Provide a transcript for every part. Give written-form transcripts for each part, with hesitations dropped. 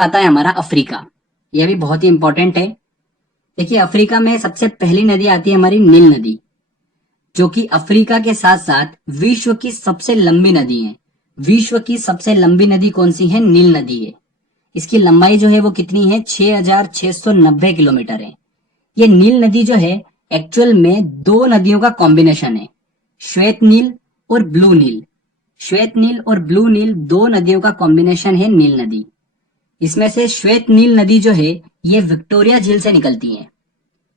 आता है हमारा अफ्रीका। यह भी बहुत ही इंपॉर्टेंट है। देखिए अफ्रीका में सबसे पहली नदी आती है हमारी नील नदी, जो कि अफ्रीका के साथ साथ विश्व की सबसे लंबी नदी है। विश्व की सबसे लंबी नदी कौन सी है? नील नदी है। इसकी लंबाई जो है वो कितनी है? 6,690 किलोमीटर है। ये नील नदी जो है एक्चुअल में दो नदियों का कॉम्बिनेशन है, श्वेत नील और ब्लू नील। श्वेत नील और ब्लू नील दो नदियों का कॉम्बिनेशन है नील नदी। इसमें से श्वेत नील नदी जो है ये विक्टोरिया झील से निकलती है,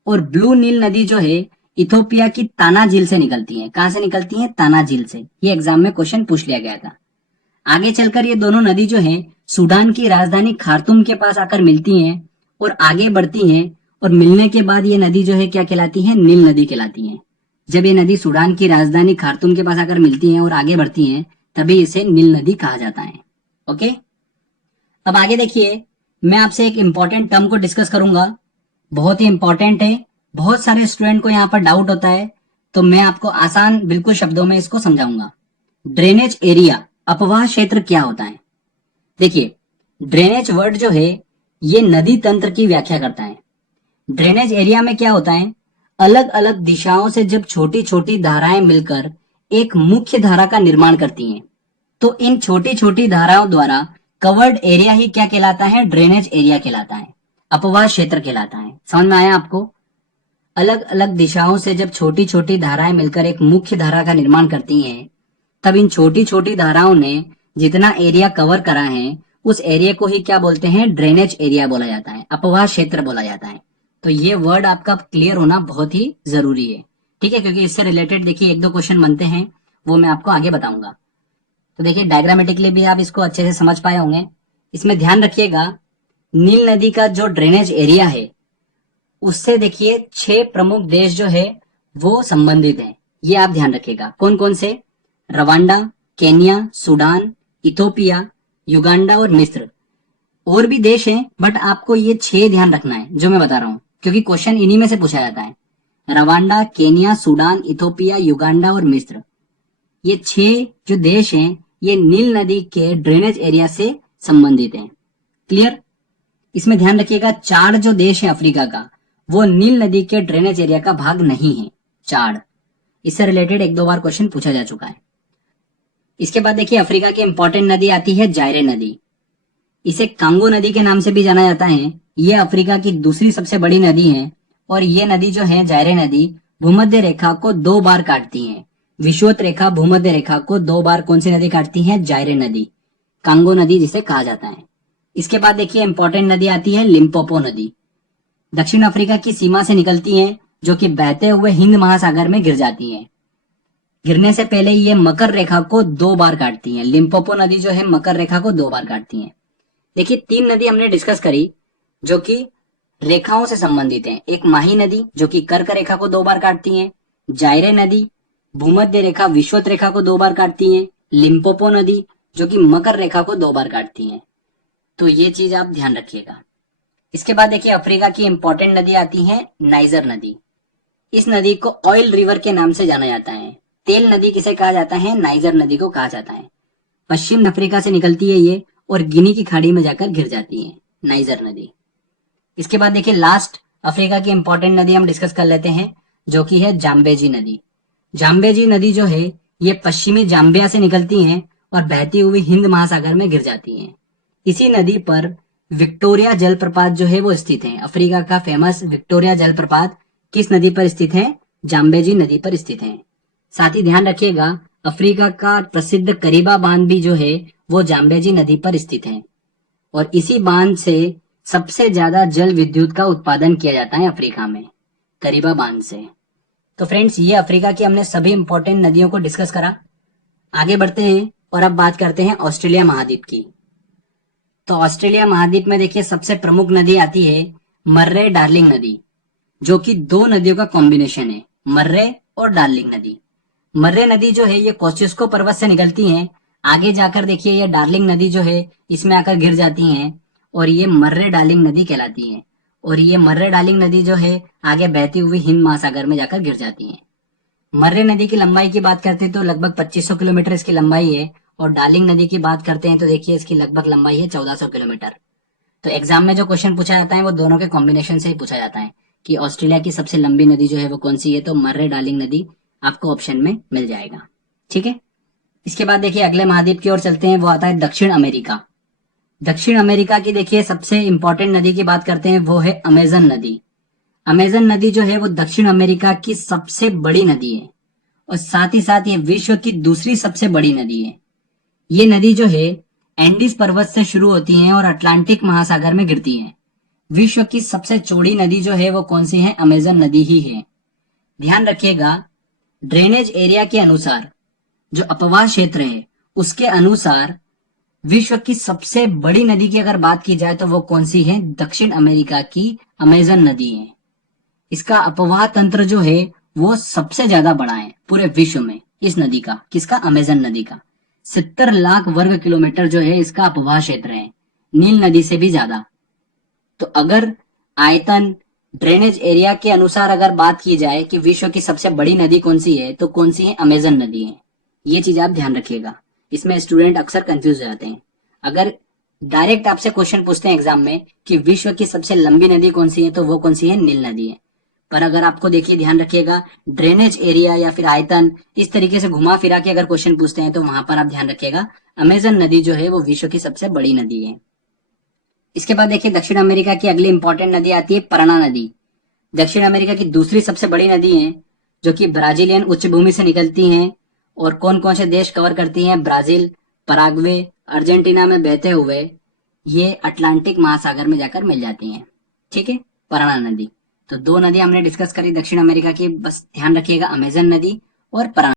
और ब्लू नील नदी जो है इथोपिया की ताना झील से निकलती है। कहां से निकलती है? ताना झील से। ये एग्जाम में क्वेश्चन पूछ लिया गया था। आगे चलकर ये दोनों नदी जो है सूडान की राजधानी खार्तूम के पास आकर मिलती हैं और आगे बढ़ती हैं, और मिलने के बाद ये नदी जो है क्या कहलाती है? नील नदी कहलाती है। जब ये नदी सूडान की राजधानी खार्तूम के पास आकर मिलती हैं और आगे बढ़ती हैं, तभी इसे नील नदी कहा जाता है। ओके, अब आगे देखिए, मैं आपसे एक इंपॉर्टेंट टर्म को डिस्कस करूंगा। बहुत ही इंपॉर्टेंट है, बहुत सारे स्टूडेंट को यहाँ पर डाउट होता है, तो मैं आपको आसान बिल्कुल शब्दों में इसको समझाऊंगा। ड्रेनेज एरिया, अपवाह क्षेत्र क्या होता है? देखिए, ड्रेनेज वर्ड जो है ये नदी तंत्र की व्याख्या करता है। ड्रेनेज एरिया में क्या होता है? अलग अलग दिशाओं से जब छोटी छोटी धाराएं मिलकर एक मुख्य धारा का निर्माण करती हैं, तो इन छोटी छोटी धाराओं द्वारा कवर्ड एरिया ही क्या कहलाता है? ड्रेनेज एरिया कहलाता है, अपवाह क्षेत्र कहलाता है। समझ में आया आपको? अलग अलग दिशाओं से जब छोटी छोटी धाराएं मिलकर एक मुख्य धारा का निर्माण करती हैं, तब इन छोटी छोटी धाराओं ने जितना एरिया कवर करा है उस एरिया को ही क्या बोलते हैं? ड्रेनेज एरिया बोला जाता है, अपवाह क्षेत्र बोला जाता है। तो ये वर्ड आपका क्लियर होना बहुत ही जरूरी है, ठीक है, क्योंकि इससे रिलेटेड देखिए एक दो क्वेश्चन बनते हैं, वो मैं आपको आगे बताऊंगा। तो देखिए डायग्रामेटिकली भी आप इसको अच्छे से समझ पाए होंगे। इसमें ध्यान रखिएगा, नील नदी का जो ड्रेनेज एरिया है उससे देखिए 6 प्रमुख देश जो है वो संबंधित हैं। ये आप ध्यान रखिएगा। कौन कौन से? Rwanda, Kenya, Sudan, Ethiopia, Uganda और मिस्र। और भी देश हैं, बट आपको ये 6 ध्यान रखना है जो मैं बता रहा हूं, क्योंकि क्वेश्चन इन्हीं में से पूछा जाता है। Rwanda, Kenya, Sudan, Ethiopia, Uganda और मिस्र। ये 6 जो देश हैं ये नील नदी के ड्रेनेज एरिया से संबंधित हैं। क्लियर? इसमें ध्यान रखिएगा, 4 जो देश है अफ्रीका का वो नील नदी के ड्रेनेज एरिया का भाग नहीं है। 4, इससे रिलेटेड एक दो बार क्वेश्चन पूछा जा चुका है। इसके बाद देखिए अफ्रीका की इंपॉर्टेंट नदी आती है जायरे नदी। इसे कांगो नदी के नाम से भी जाना जाता है। यह अफ्रीका की दूसरी सबसे बड़ी नदी है, और ये नदी जो है जायरे नदी भूमध्य रेखा को 2 बार काटती है। विषुवत रेखा, भूमध्य रेखा को 2 बार कौन सी नदी काटती है? जायरे नदी, कांगो नदी जिसे कहा जाता है। इसके बाद देखिए इंपॉर्टेंट नदी आती है लिम्पोपो नदी। दक्षिण अफ्रीका की सीमा से निकलती है, जो कि बहते हुए हिंद महासागर में गिर जाती है। गिरने से पहले ये मकर रेखा को 2 बार काटती हैं। लिम्पोपो नदी जो है मकर रेखा को 2 बार काटती हैं। देखिए 3 नदी हमने डिस्कस करी जो कि रेखाओं से संबंधित हैं। एक माही नदी जो कि कर्क रेखा को 2 बार काटती है, जायरे नदी भूमध्य रेखा विषुवत रेखा को 2 बार काटती है, लिम्पोपो नदी जो कि मकर रेखा को 2 बार काटती है। तो ये चीज आप ध्यान रखिएगा। इसके बाद देखिए अफ्रीका की इंपॉर्टेंट नदी आती है नाइजर नदी। इस नदी को ऑयल रिवर के नाम से जाना जाता है। तेल नदी किसे कहा जाता है? नाइजर नदी को कहा जाता है। पश्चिम अफ्रीका से निकलती है ये और गिनी की खाड़ी में जाकर गिर जाती है, नाइजर नदी। इसके बाद देखिए लास्ट अफ्रीका की इंपॉर्टेंट नदी हम डिस्कस कर लेते हैं, जो कि है जाम्बेजी नदी। जाम्बेजी नदी जो है ये पश्चिमी जाम्बिया से निकलती है और बहती हुई हिंद महासागर में गिर जाती है। इसी नदी पर विक्टोरिया जलप्रपात जो है वो स्थित है। अफ्रीका का फेमस विक्टोरिया जलप्रपात किस नदी पर स्थित है? जाम्बेजी नदी पर स्थित है। साथ ही ध्यान रखिएगा अफ्रीका का प्रसिद्ध करीबा बांध भी जो है वो जाम्बेजी नदी पर स्थित है, और इसी बांध से सबसे ज्यादा जल विद्युत का उत्पादन किया जाता है अफ्रीका में, करीबा बांध से। तो फ्रेंड्स ये अफ्रीका की हमने सभी इंपॉर्टेंट नदियों को डिस्कस करा। आगे बढ़ते हैं और अब बात करते हैं ऑस्ट्रेलिया महाद्वीप की। तो ऑस्ट्रेलिया महाद्वीप में देखिए सबसे प्रमुख नदी आती है मर्रे डार्लिंग नदी, जो कि 2 नदियों का कॉम्बिनेशन है, मर्रे और डार्लिंग नदी। मर्रे नदी जो है ये कोस्टिस्को पर्वत से निकलती है। आगे जाकर देखिए ये डार्लिंग नदी जो है इसमें आकर गिर जाती हैं, और ये मर्रे डार्लिंग नदी कहलाती है। और ये मर्रे डार्लिंग नदी जो है आगे बहती हुई हिंद महासागर में जाकर गिर जाती है। मर्रे नदी की लंबाई की बात करते हैं तो लगभग 2500 किलोमीटर इसकी लंबाई है, और डार्लिंग नदी की बात करते हैं तो देखिए इसकी लगभग लंबाई है 1400 किलोमीटर। तो एग्जाम में जो क्वेश्चन पूछा जाता है वो दोनों के कॉम्बिनेशन से ही पूछा जाता है कि ऑस्ट्रेलिया की सबसे लंबी नदी जो है वो कौन सी है, तो मर्रे डार्लिंग नदी आपको ऑप्शन में मिल जाएगा। ठीक है, इसके बाद देखिए अगले महाद्वीप की ओर चलते हैं, वो आता है दक्षिण अमेरिका। दक्षिण अमेरिका की देखिए सबसे इंपॉर्टेंट नदी की बात करते हैं, वो है अमेजन नदी। अमेजन नदी जो है वो दक्षिण अमेरिका की सबसे बड़ी नदी है और साथ ही साथ ये विश्व की दूसरी सबसे बड़ी नदी है। ये नदी जो है एंडीज पर्वत से शुरू होती है और अटलांटिक महासागर में गिरती है। विश्व की सबसे चौड़ी नदी जो है वो कौन सी है, अमेजन नदी ही है। ध्यान रखिएगा, ड्रेनेज एरिया के अनुसार, जो अपवाह क्षेत्र है उसके अनुसार विश्व की सबसे बड़ी नदी की अगर बात की जाए तो वो कौन सी है, दक्षिण अमेरिका की अमेजन नदी है। इसका अपवाह तंत्र जो है वो सबसे ज्यादा बड़ा है पूरे विश्व में इस नदी का। किसका, अमेजन नदी का। 70 लाख वर्ग किलोमीटर जो है इसका अपवाह क्षेत्र है, नील नदी से भी ज्यादा। तो अगर आयतन, ड्रेनेज एरिया के अनुसार अगर बात की जाए कि विश्व की सबसे बड़ी नदी कौन सी है, तो कौन सी है, अमेजन नदी है। ये चीज आप ध्यान रखिएगा, इसमें स्टूडेंट अक्सर कंफ्यूज हो जाते हैं। अगर डायरेक्ट आपसे क्वेश्चन पूछते हैं एग्जाम में कि विश्व की सबसे लंबी नदी कौन सी है, तो वो कौन सी है, नील नदी है। पर अगर आपको देखिए ध्यान रखिएगा, ड्रेनेज एरिया या फिर आयतन इस तरीके से घुमा फिरा के अगर क्वेश्चन पूछते हैं तो वहां पर आप ध्यान रखिएगा अमेजन नदी जो है वो विश्व की सबसे बड़ी नदी है। इसके बाद देखिए दक्षिण अमेरिका की अगली इंपॉर्टेंट नदी आती है परना नदी। दक्षिण अमेरिका की दूसरी सबसे बड़ी नदी है, जो कि ब्राजीलियन उच्च भूमि से निकलती हैं और कौन कौन से देश कवर करती हैं, ब्राजील, पराग्वे, अर्जेंटीना में बहते हुए ये अटलांटिक महासागर में जाकर मिल जाती हैं। ठीक है, परना नदी। तो दो नदी हमने डिस्कस करी दक्षिण अमेरिका की, बस ध्यान रखिएगा, अमेजन नदी और परना।